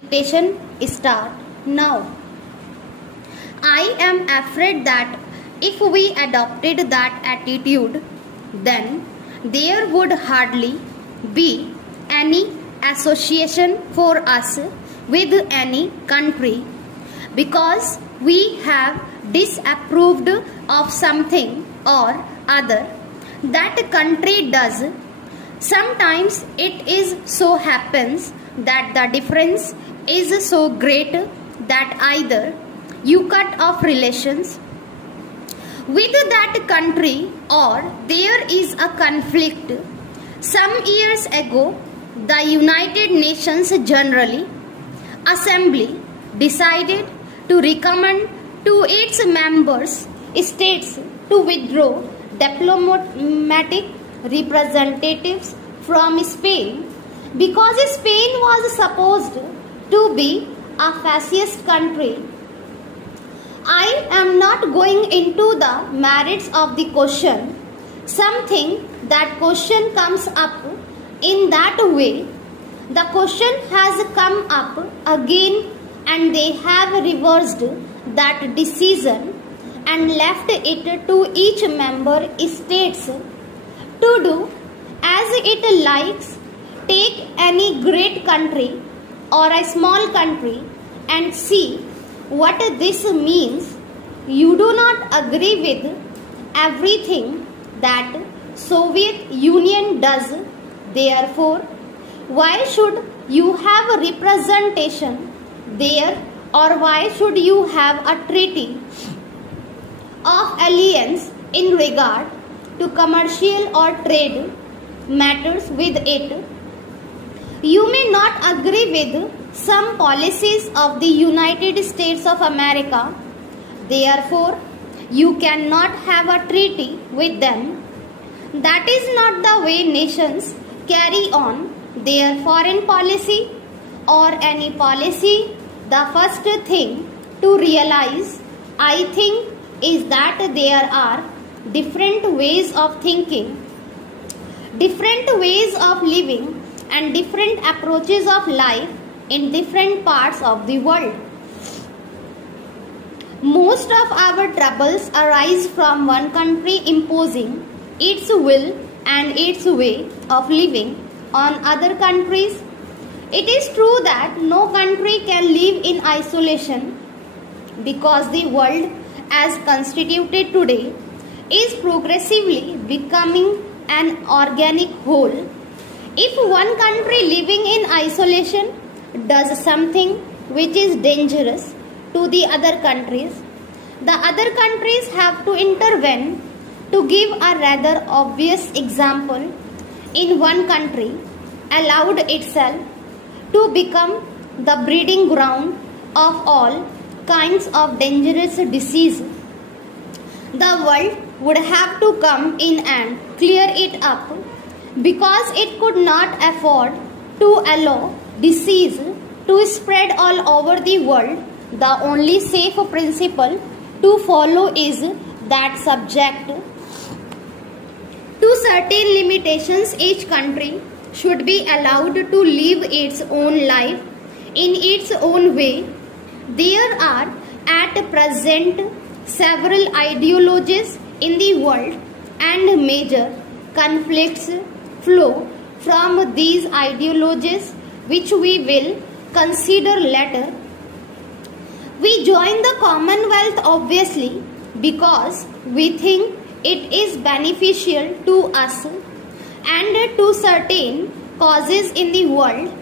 Meditation start now. I am afraid that if we adopted that attitude, then there would hardly be any association for us with any country because we have disapproved of something or other that country does. Sometimes it is so happens that the difference is so great that either you cut off relations with that country or there is a conflict. Some years ago, the United Nations General Assembly decided to recommend to its members states to withdraw diplomatic representatives from Spain because Spain was supposed to be a fascist country. I am not going into the merits of the question. Something that question comes up in that way. The question has come up again and they have reversed that decision and left it to each member states to do as it likes. Take any great country or a small country and see what this means. You do not agree with everything that Soviet Union does. Therefore, why should you have a representation there, or why should you have a treaty of alliance in regard to commercial or trade matters with it? You may not agree with some policies of the United States of America. Therefore, you cannot have a treaty with them. That is not the way nations carry on their foreign policy or any policy. The first thing to realize, I think, is that there are different ways of thinking, different ways of living, and different approaches of life in different parts of the world. Most of our troubles arise from one country imposing its will and its way of living on other countries. It is true that no country can live in isolation because the world as constituted today is progressively becoming an organic whole. If one country living in isolation does something which is dangerous to the other countries, the other countries have to intervene. To give a rather obvious example, in one country allowed itself to become the breeding ground of all kinds of dangerous disease, the world would have to come in and clear it up because it could not afford to allow disease to spread all over the world. The only safe principle to follow is that subject to certain limitations, each country should be allowed to live its own life in its own way. There are at present several ideologies in the world and major conflicts flow from these ideologies, which we will consider later. We join the Commonwealth obviously because we think it is beneficial to us and to certain causes in the world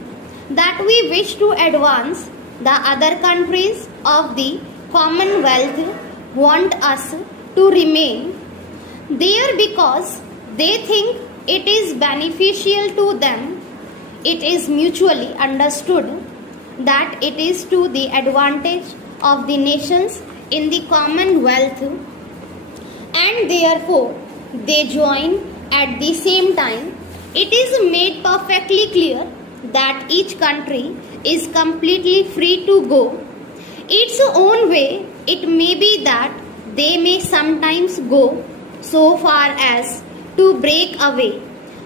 that we wish to advance. The other countries of the Commonwealth want us to remain there because they think it is beneficial to them. It is mutually understood that it is to the advantage of the nations in the Commonwealth, and therefore they join at the same time. It is made perfectly clear that each country is completely free to go its own way. It may be that they may sometimes go so far as to break away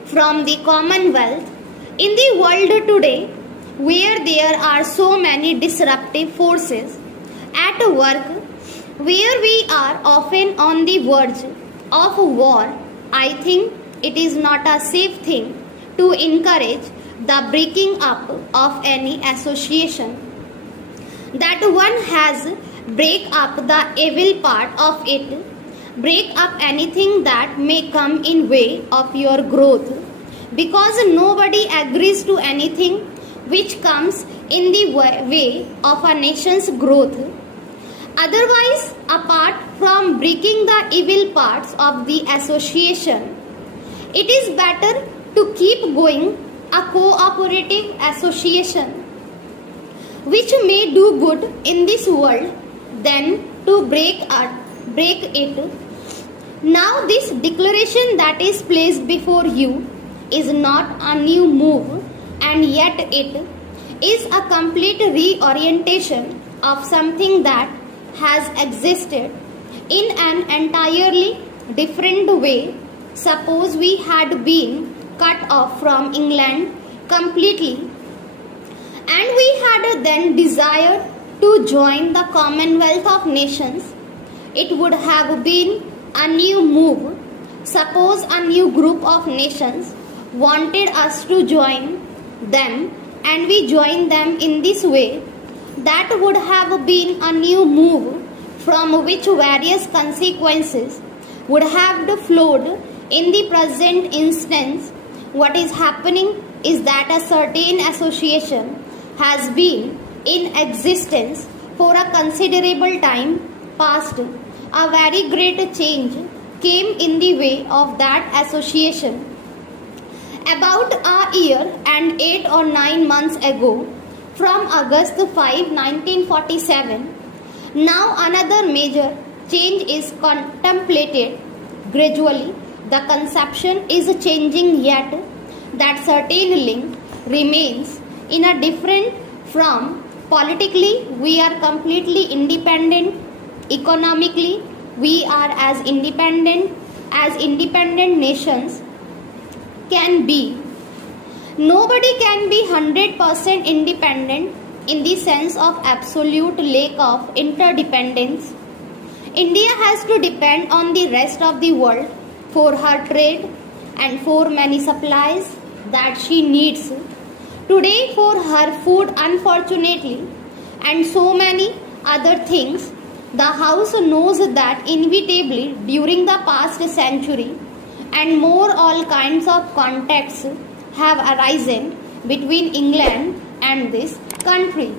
from the Commonwealth. In the world today, where there are so many disruptive forces at work, where we are often on the verge of war, I think it is not a safe thing to encourage the breaking up of any association. That one has break up the evil part of it, break up anything that may come in way of your growth, because nobody agrees to anything which comes in the way of a nation's growth. Otherwise, apart from breaking the evil parts of the association, it is better to keep going a cooperative association which may do good in this world than to break it. Now this declaration that is placed before you is not a new move, and yet it is a complete reorientation of something that has existed in an entirely different way. Suppose we had been cut off from England completely, and we had then desired to join the Commonwealth of Nations. It would have been a new move. Suppose a new group of nations wanted us to join them, and we joined them in this way. That would have been a new move from which various consequences would have flowed. In the present instance, what is happening is that a certain association has been in existence for a considerable time past. A very great change came in the way of that association about a year and 8 or 9 months ago, from August 5, 1947. Now another major change is contemplated. Gradually, the conception is changing, yet that certain link remains in a different from. Politically, we are completely independent. Economically, we are as independent nations can be. Nobody can be 100% independent in the sense of absolute lack of interdependence. India has to depend on the rest of the world for her trade and for many supplies that she needs today, for her food, unfortunately, and so many other things. The House knows that inevitably during the past century and more, all kinds of contacts have arisen between England and this country.